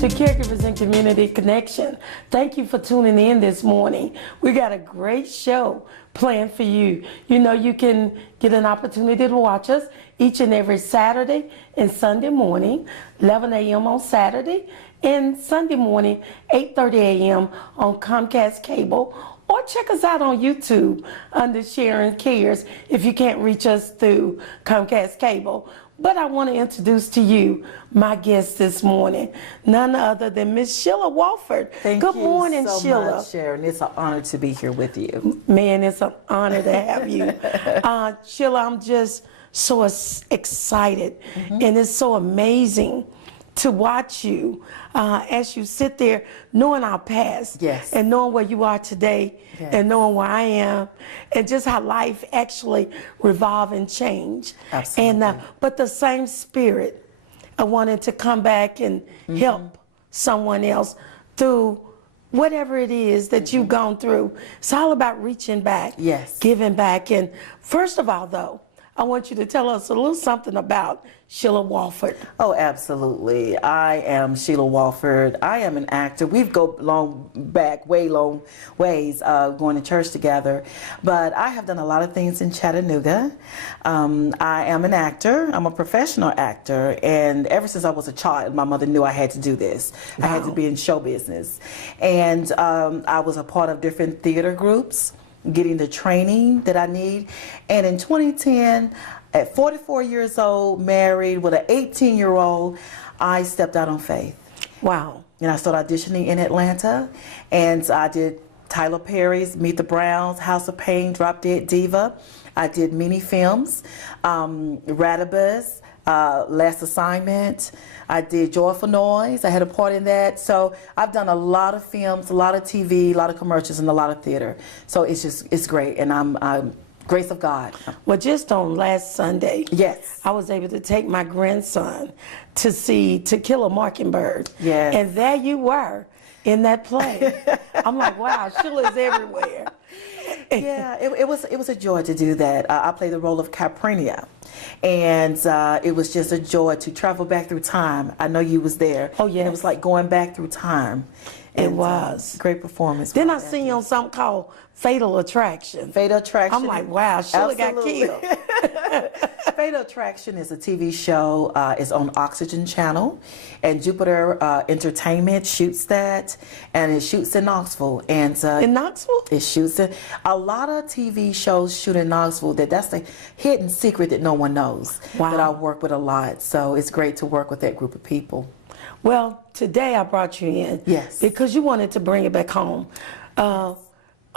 to Caregivers and Community Connection. Thank you for tuning in this morning. We got a great show planned for you. You know, you can get an opportunity to watch us each and every Saturday and Sunday morning, 11 a.m. on Saturday, and Sunday morning, 8:30 a.m. on Comcast Cable, or check us out on YouTube under Sharon Cares if you can't reach us through Comcast Cable. But I want to introduce to you my guest this morning, none other than Miss Shelia Wofford. Good morning, so Shelia. much, Sharon. It's an honor to be here with you. Man, it's an honor to have you. Shelia, I'm just so excited, and it's so amazing to watch you as you sit there knowing our past, yes, and knowing where you are today, yes, and knowing where I am, and just how life actually revolve and change. Absolutely. And but the same spirit of wanting to come back and help someone else through whatever it is that you've gone through. It's all about reaching back, yes, giving back. And first of all, though, I want you to tell us a little something about Shelia Wofford. Oh, absolutely. I am Shelia Wofford. I am an actor. We've go long back, way long ways, going to church together. But I have done a lot of things in Chattanooga. I am an actor. I'm a professional actor. And ever since I was a child, my mother knew I had to do this. Wow. I had to be in show business. And I was a part of different theater groups, getting the training that I need. And in 2010, at 44 years old, married with an 18-year-old, I stepped out on faith. Wow. And I started auditioning in Atlanta, and I did Tyler Perry's Meet the Browns, House of Pain, Drop Dead Diva. I did many films, Radibus, Last Assignment. I did Joyful Noise. I had a part in that. So I've done a lot of films, a lot of TV, a lot of commercials, and a lot of theater. So it's great, and I'm grace of God. Well, just on last Sunday, yes, I was able to take my grandson to see To Kill a Mockingbird. Yes. And there you were in that play. I'm like, wow, Sheila's everywhere. Yeah, it was a joy to do that. I played the role of Caprinia, and it was just a joy to travel back through time. I know you was there. Oh yeah, it was like going back through time. It was great performance. Then I seen you on something called Fatal Attraction. Fatal Attraction. I'm like, wow, Shelia got killed. Fatal Attraction is a TV show. It's on Oxygen Channel, and Jupiter Entertainment shoots that, and it shoots in Knoxville. And in Knoxville? It shoots in a lot of TV shows shoot in Knoxville. That's the hidden secret that no one knows. Wow. That I work with a lot, so it's great to work with that group of people. Well, today I brought you in, yes, because you wanted to bring it back home.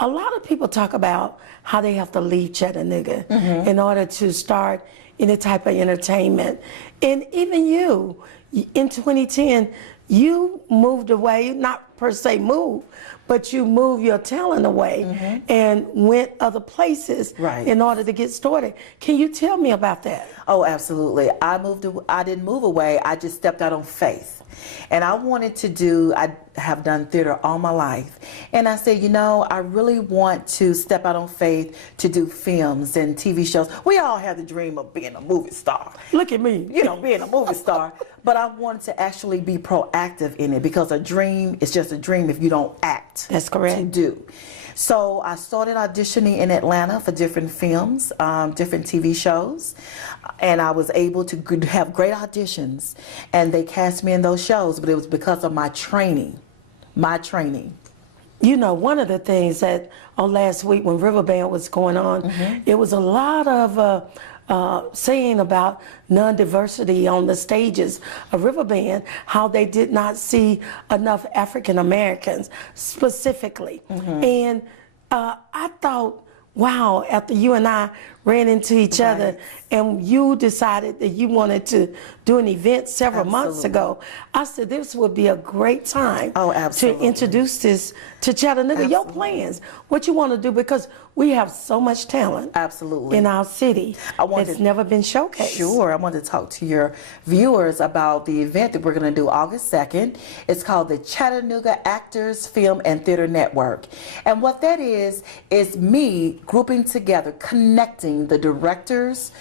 A lot of people talk about how they have to leave Chattanooga in order to start any type of entertainment. And even you, in 2010, you moved away, not per se moved, but you moved your talent away and went other places in order to get started. Can you tell me about that? Oh, absolutely. I didn't move away. I just stepped out on faith. And I wanted to do, I have done theater all my life. And I said, you know, I really want to step out on faith to do films and TV shows. We all have the dream of being a movie star. Look at me. You know, being a movie star. But I wanted to actually be proactive in it, because a dream is just a dream if you don't act. That's correct. To do. So I started auditioning in Atlanta for different films, different TV shows, and I was able to have great auditions, and they cast me in those shows, but it was because of my training. You know, one of the things that on last week when Riverband was going on, it was a lot of saying about non-diversity on the stages of Riverband, how they did not see enough African Americans specifically. And I thought, wow, after you and I ran into each other and you decided that you wanted to do an event several months ago, I said this would be a great time to introduce this to Chattanooga. Your plans, what you want to do, because we have so much talent in our city that's never been showcased. Sure, I want to talk to your viewers about the event that we're going to do August 2nd. It's called the Chattanooga Actors, Film and Theater Network. And what that is me grouping together, connecting the directors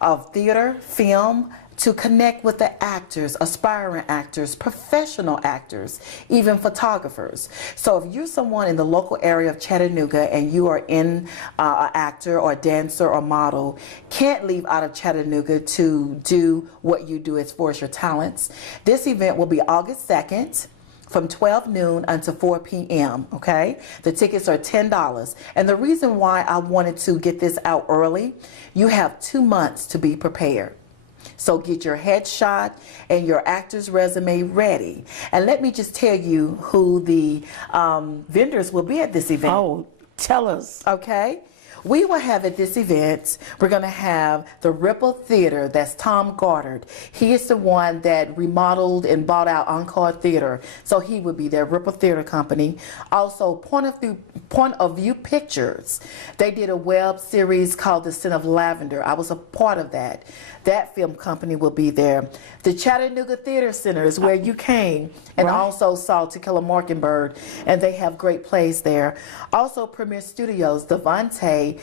of theater, film, to connect with the actors, aspiring actors, professional actors, even photographers. So if you're someone in the local area of Chattanooga and you are an actor or dancer or model, can't leave out of Chattanooga to do what you do as far as your talents, this event will be August 2nd. From 12 noon until 4 p.m., okay? The tickets are $10. And the reason why I wanted to get this out early, you have 2 months to be prepared. So get your headshot and your actor's resume ready. And let me just tell you who the vendors will be at this event. Oh, tell us. Okay. We will have at this event, we're going to have the Ripple Theater. That's Tom Goddard. He is the one that remodeled and bought out Encore Theater. So he would be there, Ripple Theater Company. Also, Point of View Pictures. They did a web series called The Scent of Lavender. I was a part of that. That film company will be there. The Chattanooga Theater Center is where you came and also saw To Kill a Mockingbird, and they have great plays there. Also, Premier Studios, Devontae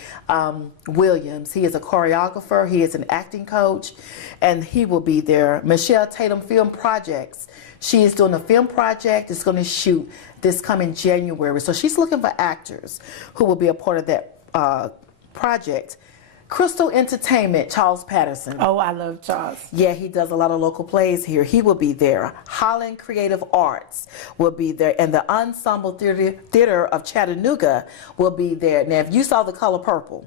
Williams. He is a choreographer, he is an acting coach, and he will be there. Michelle Tatum Film Projects. She is doing a film project. It's going to shoot this coming January. So she's looking for actors who will be a part of that project. Crystal Entertainment, Charles Patterson. Oh, I love Charles. Yeah, he does a lot of local plays here. He will be there. Holland Creative Arts will be there. And the Ensemble Theater of Chattanooga will be there. Now, if you saw The Color Purple,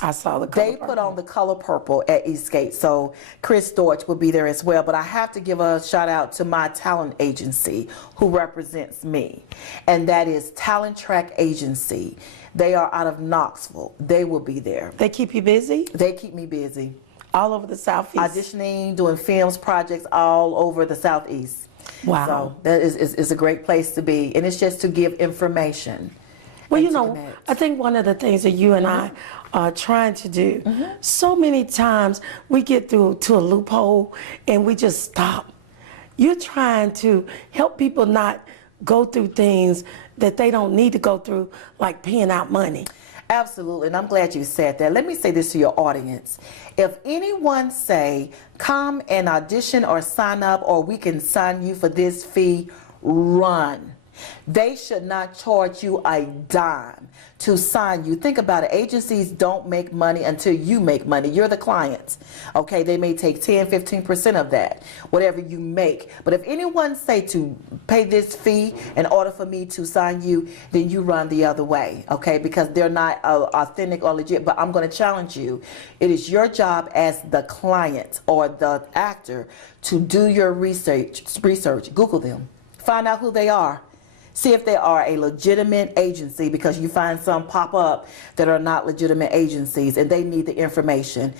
I saw The Color They put on The Color Purple at Eastgate. So Chris Dortch will be there as well. But I have to give a shout out to my talent agency who represents me. And that is Talent Track Agency. They are out of Knoxville. They will be there. They keep you busy? They keep me busy. All over the Southeast? Auditioning, doing films, projects all over the Southeast. Wow. So that is a great place to be. And it's just to give information. Well, you know, I think one of the things that you and I are trying to do, so many times we get through to a loophole and we just stop. You're trying to help people not go through things that they don't need to go through, like paying out money. Absolutely, and I'm glad you said that. Let me say this to your audience. If anyone say, come and audition or sign up or we can sign you for this fee, run. They should not charge you a dime to sign you. Think about it. Agencies don't make money until you make money. You're the client. Okay, they may take 10, 15% of that, whatever you make. But if anyone say to pay this fee in order for me to sign you, then you run the other way, okay, because they're not authentic or legit. But I'm going to challenge you. It is your job as the client or the actor to do your research. Google them. Find out who they are. See if they are a legitimate agency, because you find some pop up that are not legitimate agencies and they need the information.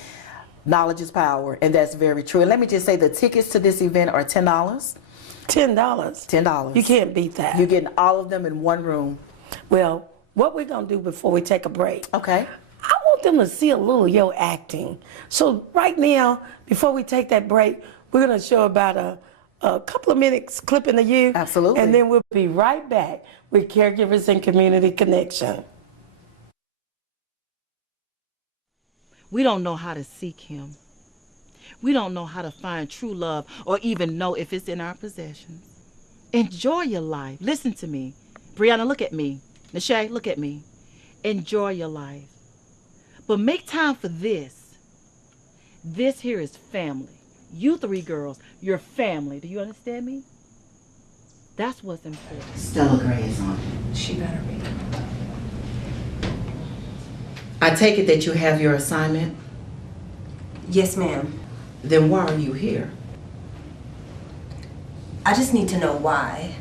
Knowledge is power, and that's very true. And let me just say the tickets to this event are $10. $10? $10. You can't beat that. You're getting all of them in one room. Well, what we're going to do before we take a break, Okay. I want them to see a little of your acting. So right now, before we take that break, we're going to show about a couple of minutes clipping of you. Absolutely. And then we'll be right back with Caregivers and Community Connection. We don't know how to seek him. We don't know how to find true love or even know if it's in our possessions. Enjoy your life. Listen to me. Brianna, look at me. Nashay, look at me. Enjoy your life. But make time for this. This here is family. You three girls, your family. Do you understand me? That's what's important. Stella Gray is on. She better be. I take it that you have your assignment? Yes, ma'am. Then why are you here? I just need to know why.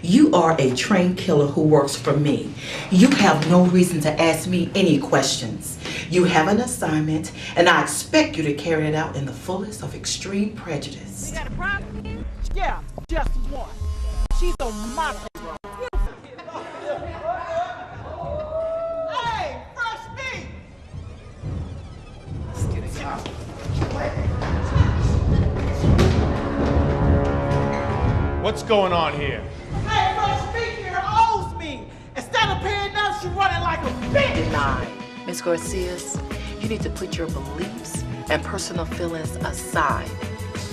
You are a trained killer who works for me. You have no reason to ask me any questions. You have an assignment, and I expect you to carry it out in the fullest of extreme prejudice. You got a problem? Yeah, just one. She's on my payroll. Hey, fresh meat! Let's get it out. What's going on here? Hey, fresh meat here owes me. Instead of paying up, she running like a bitch. Denied. Miss Garcias, you need to put your beliefs and personal feelings aside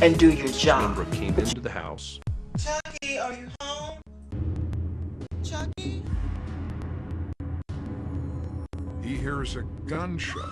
and do your job. Member came into the house. Chucky, are you home? Chucky? He hears a gunshot.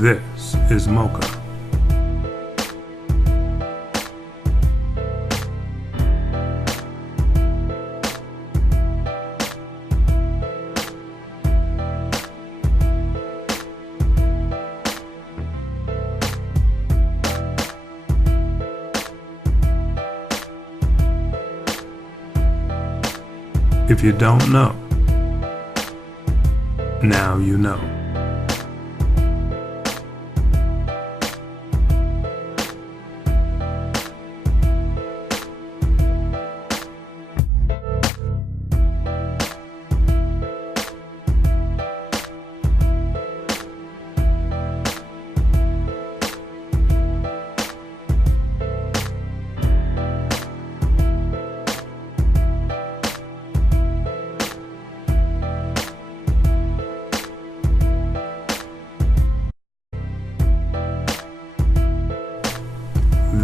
This is Mocha. If you don't know, now you know.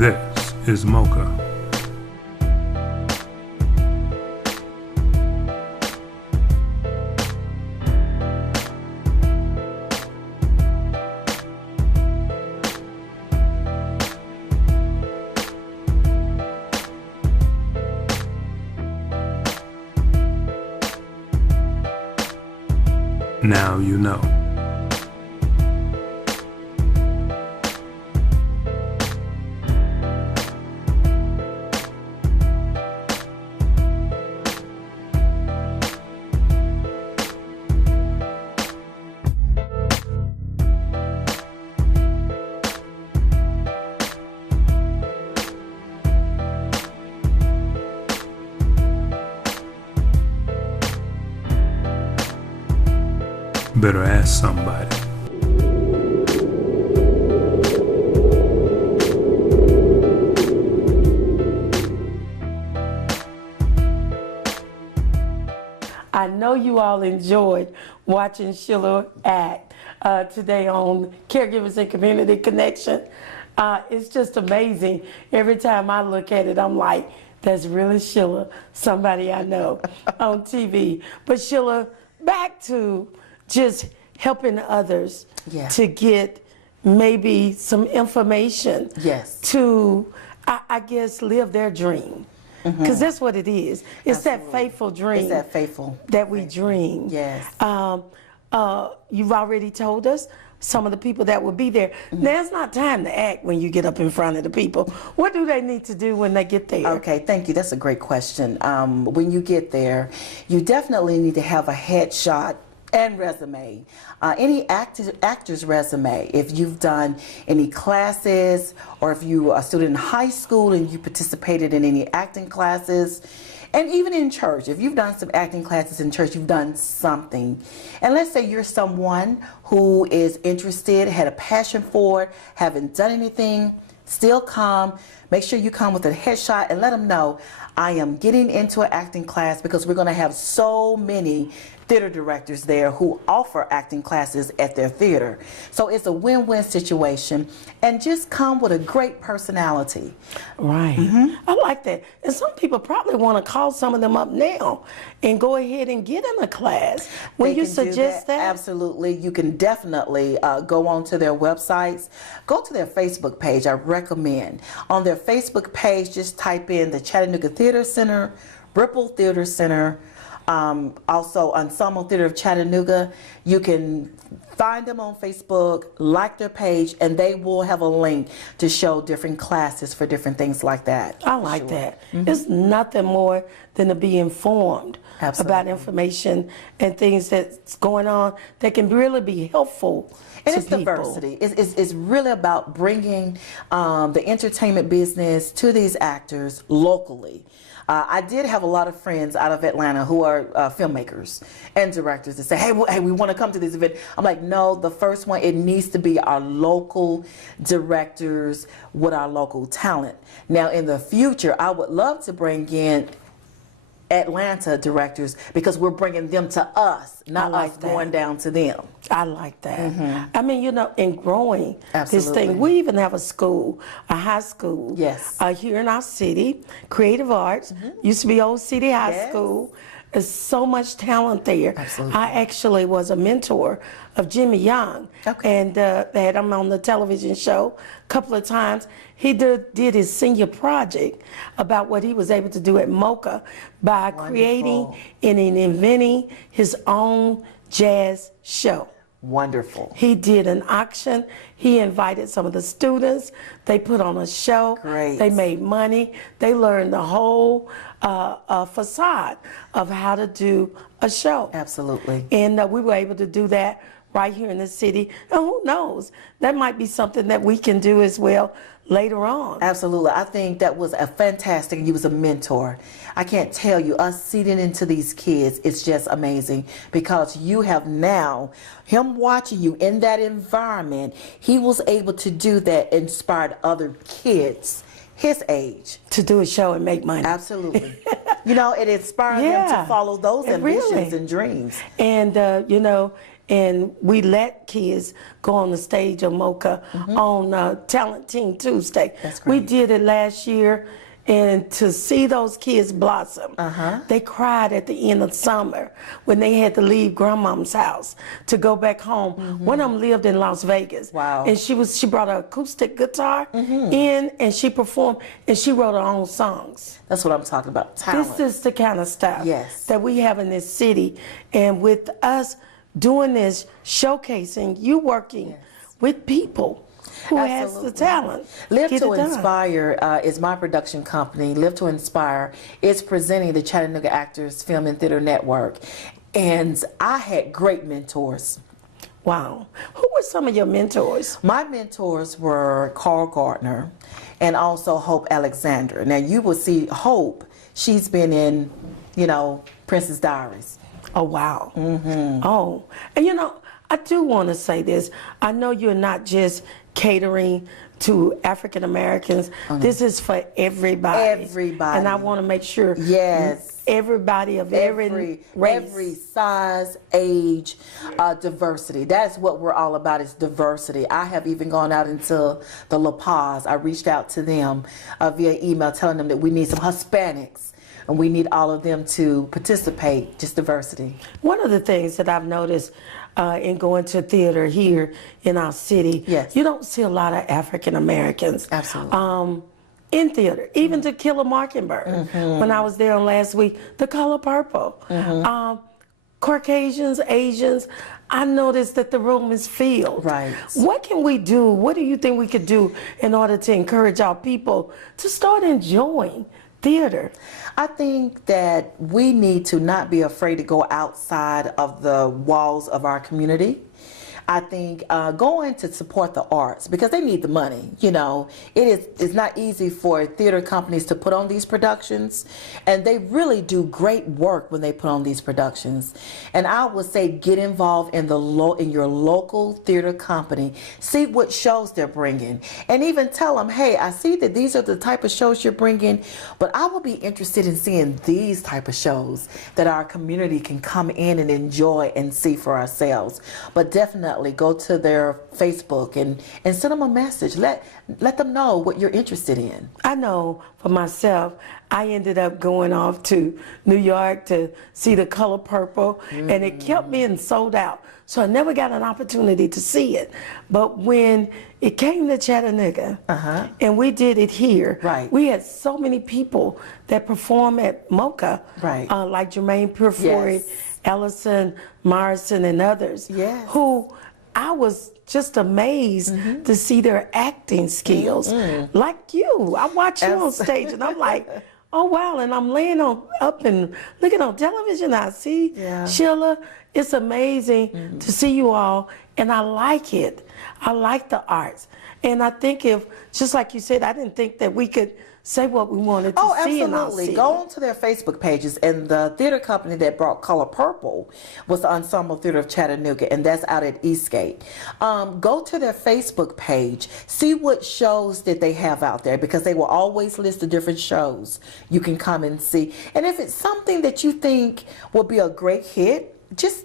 This is Mocha. Now you know. Better ask somebody. I know you all enjoyed watching Shelia act today on Caregivers and Community Connection. It's just amazing. Every time I look at it, I'm like, that's really Shelia, somebody I know on TV. But Shelia, back to just helping others to get maybe some information to, I guess, live their dream. Because that's what it is. It's that faithful dream. It's that faithful. That we dream. Yes. You've already told us some of the people that will be there. There's not time to act when you get up in front of the people. What do they need to do when they get there? Okay, thank you. That's a great question. When you get there, you definitely need to have a headshot and resume. Any actor's resume. If you've done any classes, or if you are a student in high school and you participated in any acting classes, and even in church, if you've done some acting classes in church, you've done something. And let's say you're someone who is interested, had a passion for it, haven't done anything, still come. Make sure you come with a headshot and let them know, I am getting into an acting class, because we're going to have so many theater directors there who offer acting classes at their theater. So it's a win-win situation, and just come with a great personality. Right. I like that. And some people probably want to call some of them up now and go ahead and get in a class. When you suggest that? Absolutely. You can definitely go onto their websites. Go to their Facebook page, I recommend. On their Facebook page, just type in the Chattanooga Theater Center, Ripple Theater Center, Also Ensemble Theater of Chattanooga. You can find them on Facebook, like their page, and they will have a link to show different classes for different things like that. I like that. It's nothing more than to be informed about information and things that's going on that can really be helpful. And it's diversity. It's really about bringing the entertainment business to these actors locally. I did have a lot of friends out of Atlanta who are filmmakers and directors that say, hey, we want to come to this event. I'm like, no, the first one, it needs to be our local directors with our local talent. Now, in the future, I would love to bring in Atlanta directors because we're bringing them to us, not us going down to them. I like that. I mean, you know, in growing this thing, we even have a school, a high school, here in our city, Creative Arts, used to be Old City High School. There's so much talent there. I actually was a mentor of Jimmy Young, and had him on the television show a couple of times. He did his senior project about what he was able to do at MOCA by creating and inventing his own jazz show. Wonderful. He did an auction. He invited some of the students. They put on a show. Great. They made money. They learned the whole facade of how to do a show. Absolutely. And we were able to do that right here in the city. And who knows? That might be something that we can do as well later on. Absolutely. I think that was a fantastic, you was a mentor. I can't tell you, us seeding into these kids, it's just amazing because you have now, him watching you in that environment, he was able to do that, inspired other kids his age. To do a show and make money. Absolutely. You know, it inspired them to follow those ambitions and dreams. And, you know, and we let kids go on the stage of MOCA on Talent Team Tuesday. That's great. We did it last year, and to see those kids blossom, they cried at the end of summer when they had to leave grandmom's house to go back home. One of them lived in Las Vegas. Wow. And she brought an acoustic guitar in, and she performed, and she wrote her own songs. That's what I'm talking about, talent. This is the kind of stuff that we have in this city, and with us doing this, showcasing, you working with people who has the talent. Live to Inspire is my production company. Live to Inspire is presenting the Chattanooga Actors Film and Theater Network. And I had great mentors. Wow. Who were some of your mentors? My mentors were Carl Gardner and also Hope Alexander. Now you will see Hope, she's been in, you know, Princess Diaries. Oh, wow. Oh, and you know, I do want to say this. I know you're not just catering to African Americans. This is for everybody. Everybody. And I want to make sure everybody of every race. Every size, age, diversity. That's what we're all about, is diversity. I have even gone out into the La Paz. I reached out to them via email telling them that we need some Hispanics. And we need all of them to participate, just diversity. One of the things that I've noticed in going to theater here in our city, you don't see a lot of African Americans. Absolutely. In theater, even To Kill a Mockingbird. When I was there last week, The Color Purple. Caucasians, Asians, I noticed that the room is filled. Right. What can we do? What do you think we could do in order to encourage our people to start enjoying theater? I think that we need to not be afraid to go outside of the walls of our community. I think going to support the arts, because they need the money. You know, it's not easy for theater companies to put on these productions, and they really do great work when they put on these productions. And I would say get involved in in your local theater company, see what shows they're bringing, and even tell them, hey, I see that these are the type of shows you're bringing, but I will be interested in seeing these type of shows that our community can come in and enjoy and see for ourselves. But definitely definitely go to their Facebook and send them a message. Let them know what you're interested in. I know for myself, I ended up going off to New York to see The Color Purple, and it kept being sold out. So I never got an opportunity to see it. But when it came to Chattanooga, and we did it here, Right. we had so many people that perform at MoCA, Right. Like Jermaine Purfoy, Yes. Ellison, Morrison, and others, Yes. who I was just amazed to see their acting skills. Like you, I watch you on stage and I'm like, oh wow, and I'm laying up and looking on television, I see Shelia. It's amazing to see you all, and I like it. I like the arts. And I think if, just like you said, I didn't think that we could say what we wanted to see in our absolutely. city. Go onto their Facebook pages, and the theater company that brought Color Purple was the Ensemble Theater of Chattanooga, and that's out at Eastgate. Go to their Facebook page, see what shows that they have out there, because they will always list the different shows you can come and see. And if it's something that you think will be a great hit, just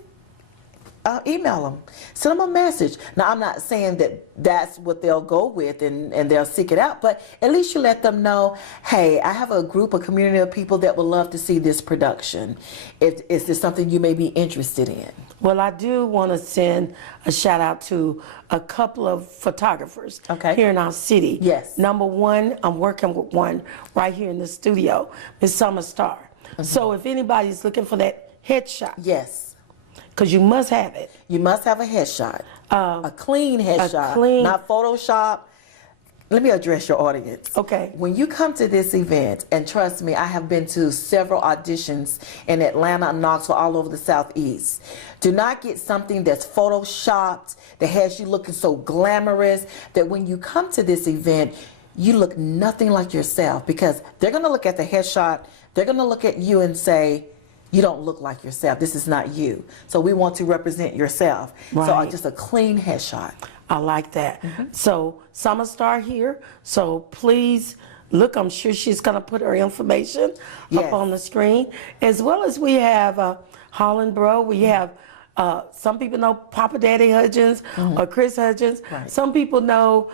email them, send them a message. Now, I'm not saying that that's what they'll go with and they'll seek it out, but at least you let them know, hey, I have a community of people that would love to see this production. Is this something you may be interested in? Well, I do want to send a shout out to a couple of photographers here in our city. Yes. Number one, I'm working with one right here in the studio, Miss Summer Star. So if anybody's looking for that headshot. Yes. Because you must have it. You must have a headshot. A clean headshot, not Photoshop. Let me address your audience. Okay. When you come to this event, and trust me, I have been to several auditions in Atlanta and Knoxville, all over the Southeast. Do not get something that's Photoshopped, that has you looking so glamorous, that when you come to this event, you look nothing like yourself, because they're going to look at the headshot, they're going to look at you and say, you don't look like yourself. This is not you. So we want to represent yourself. Right. So just a clean headshot. I like that. So Summer Star here. So please look. I'm sure she's going to put her information up on the screen. As well as we have Holland Bro. We have some people know Papa Daddy Hudgens or Chris Hudgens. Right. Some people know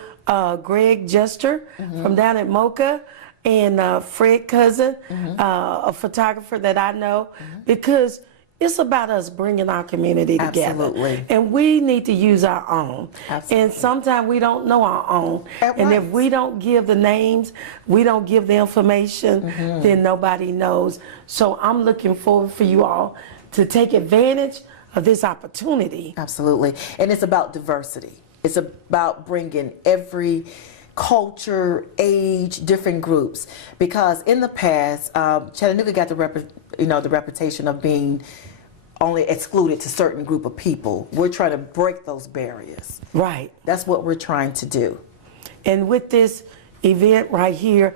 Greg Jester from down at MoCA. And Fred Cousin, a photographer that I know, because it's about us bringing our community together. Absolutely. And we need to use our own. Absolutely. And sometimes we don't know our own. Right. And if we don't give the names, we don't give the information, then nobody knows. So I'm looking forward for you all to take advantage of this opportunity. Absolutely. And it's about diversity. It's about bringing every culture, age, different groups, because in the past, Chattanooga got the reputation of being only excluded to certain group of people. We're trying to break those barriers. Right. That's what we're trying to do. And with this event right here,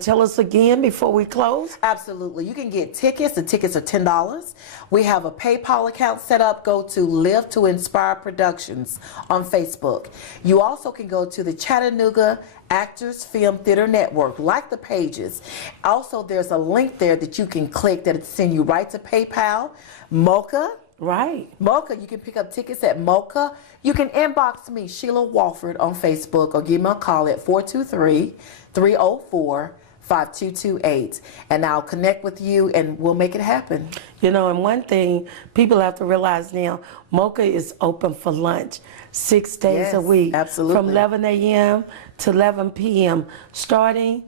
tell us again before we close. Absolutely. You can get tickets. The tickets are $10. We have a PayPal account set up. Go to Live to Inspire Productions on Facebook. You also can go to the Chattanooga Actors Film Theater Network. Like the pages. Also, there's a link there that you can click that'll send you right to PayPal. MoCA. Right. MoCA, you can pick up tickets at MoCA. You can inbox me, Shelia Wofford, on Facebook, or give me a call at 423-304-5228. And I'll connect with you and we'll make it happen. You know, and one thing people have to realize now, MoCA is open for lunch 6 days a week. Absolutely. From 11 a.m. to 11 p.m. starting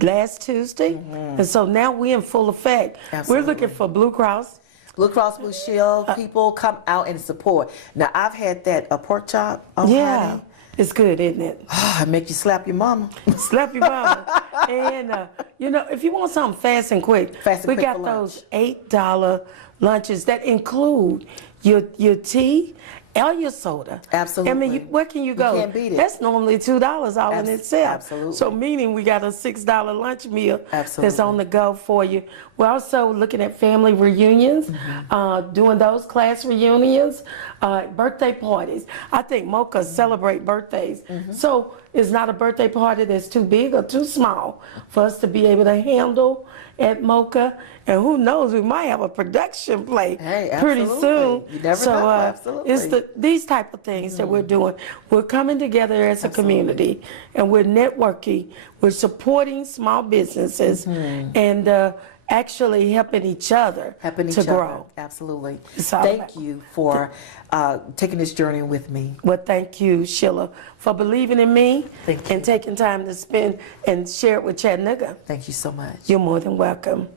last Tuesday. And so now we're in full effect. Absolutely. We're looking for Blue Cross. Blue Cross Blue Shield people come out and support. Now, I've had that pork chop. Oh, honey. It's good, isn't it? I make you slap your mama. Slap your mama. And, you know, if you want something fast and quick, we got those $8 lunches that include your tea or your soda. Absolutely. I mean, where can you go? You can't beat it. That's normally $2 all in itself. Absolutely. So meaning we got a $6 lunch meal that's Absolutely. on the go for you. We're also looking at family reunions, doing those class reunions, birthday parties. I think MoCA celebrate birthdays. So it's not a birthday party that's too big or too small for us to be able to handle at MoCA. And who knows, we might have a production play pretty soon. You never know. Absolutely. these type of things that we're doing, we're coming together as a community, and we're networking, we're supporting small businesses, and actually helping each other to grow. Absolutely. It's all Thank about- you for taking this journey with me. Well, thank you, Shelia, for believing in me Thank you. and taking time to spend and share it with Chattanooga. Thank you so much. You're more than welcome.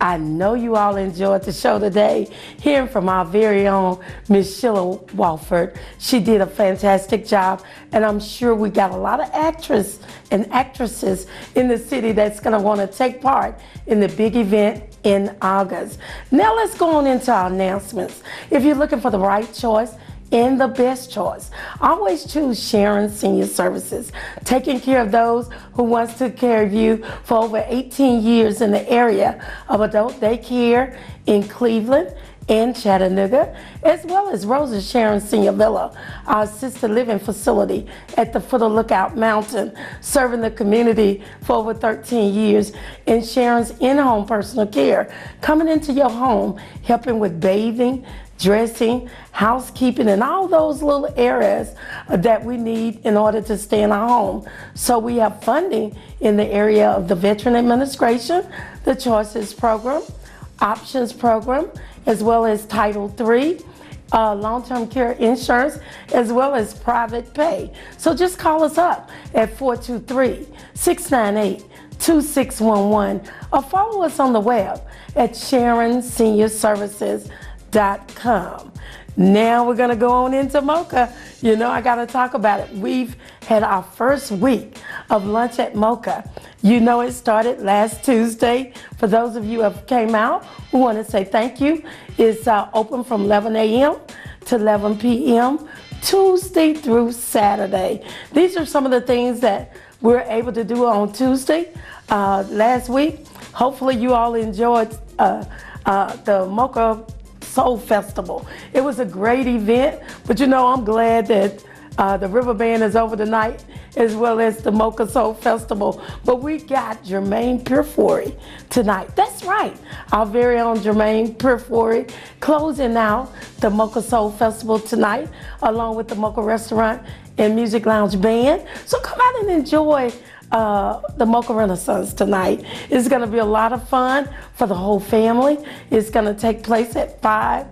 I know you all enjoyed the show today, hearing from our very own Miss Shelia Wofford. She did a fantastic job, and I'm sure we got a lot of actors and actresses in the city that's going to want to take part in the big event in August. Now let's go on into our announcements. If you're looking for the right choice and the best choice, always choose Sharon Senior Services, taking care of those who once took care of you for over 18 years in the area of adult daycare in Cleveland and Chattanooga, as well as Rosa Sharon Senior Villa, our assisted living facility at the foot of Lookout Mountain, serving the community for over 13 years, and Sharon's in-home personal care, coming into your home, helping with bathing, dressing, housekeeping, and all those little areas that we need in order to stay in our home. So we have funding in the area of the Veteran Administration, the Choices Program, Options Program, as well as Title III, long-term care insurance, as well as private pay. So just call us up at 423-698-2611 or follow us on the web at SharonSeniorServices.com. Now we're gonna go on into Mocha. You know, I gotta talk about it. We've had our first week of lunch at Mocha. You know, it started last Tuesday. For those of you who have came out, we want to say thank you. It's open from 11 a.m. to 11 p.m. Tuesday through Saturday. These are some of the things that we're able to do on Tuesday. Last week, hopefully you all enjoyed the Mocha Soul Festival. It was a great event, but you know, I'm glad that the River Band is over tonight, as well as the Mocha Soul Festival. But we got Jermaine Purfoy tonight. That's right, our very own Jermaine Purfoy closing out the Mocha Soul Festival tonight, along with the Mocha Restaurant and Music Lounge Band. So come out and enjoy the Mocha Renaissance tonight. It's gonna be a lot of fun for the whole family. It's gonna take place at 5.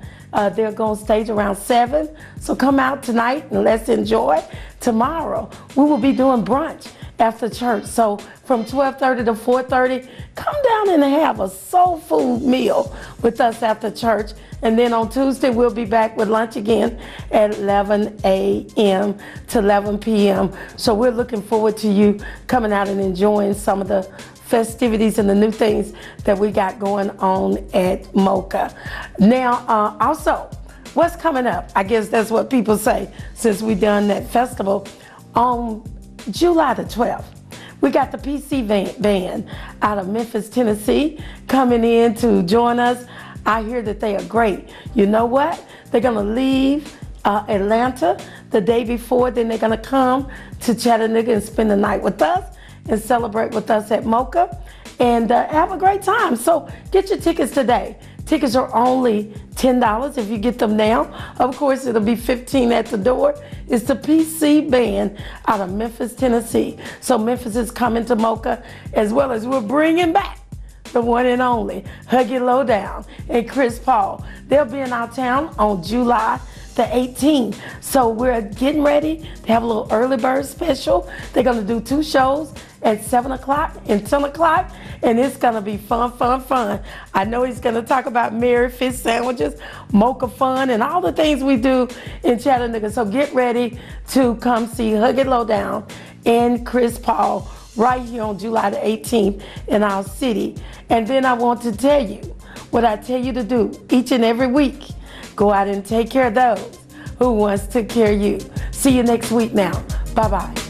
They're going to stage around 7. So come out tonight and let's enjoy. Tomorrow, we will be doing brunch after church. So from 12:30 to 4:30, come down and have a soul food meal with us after church. And then on Tuesday, we'll be back with lunch again at 11 a.m. to 11 p.m. So we're looking forward to you coming out and enjoying some of the festivities and the new things that we got going on at Mocha. Now, also, what's coming up? I guess that's what people say since we done that festival. On July the 12th, we got the PC band out of Memphis, Tennessee, coming in to join us. I hear that they are great. You know what? They're gonna leave Atlanta the day before, then they're gonna come to Chattanooga and spend the night with us and celebrate with us at Mocha and have a great time. So get your tickets today. Tickets are only $10 if you get them now. Of course, it'll be $15 at the door. It's the PC band out of Memphis, Tennessee. So Memphis is coming to Mocha, as well as we're bringing back the one and only Huggy Lowdown and Chris Paul. They'll be in our town on July the 18th. So we're getting ready to have a little early bird special. They're gonna do 2 shows at 7 o'clock and 10 o'clock, and it's gonna be fun, fun, fun. I know he's gonna talk about Mary fish sandwiches, Mocha fun, and all the things we do in Chattanooga. So get ready to come see Huggy Lowdown and Chris Paul right here on July the 18th in our city. And then I want to tell you what I tell you to do each and every week. Go out and take care of those who once took care of you. See you next week now. Bye-bye.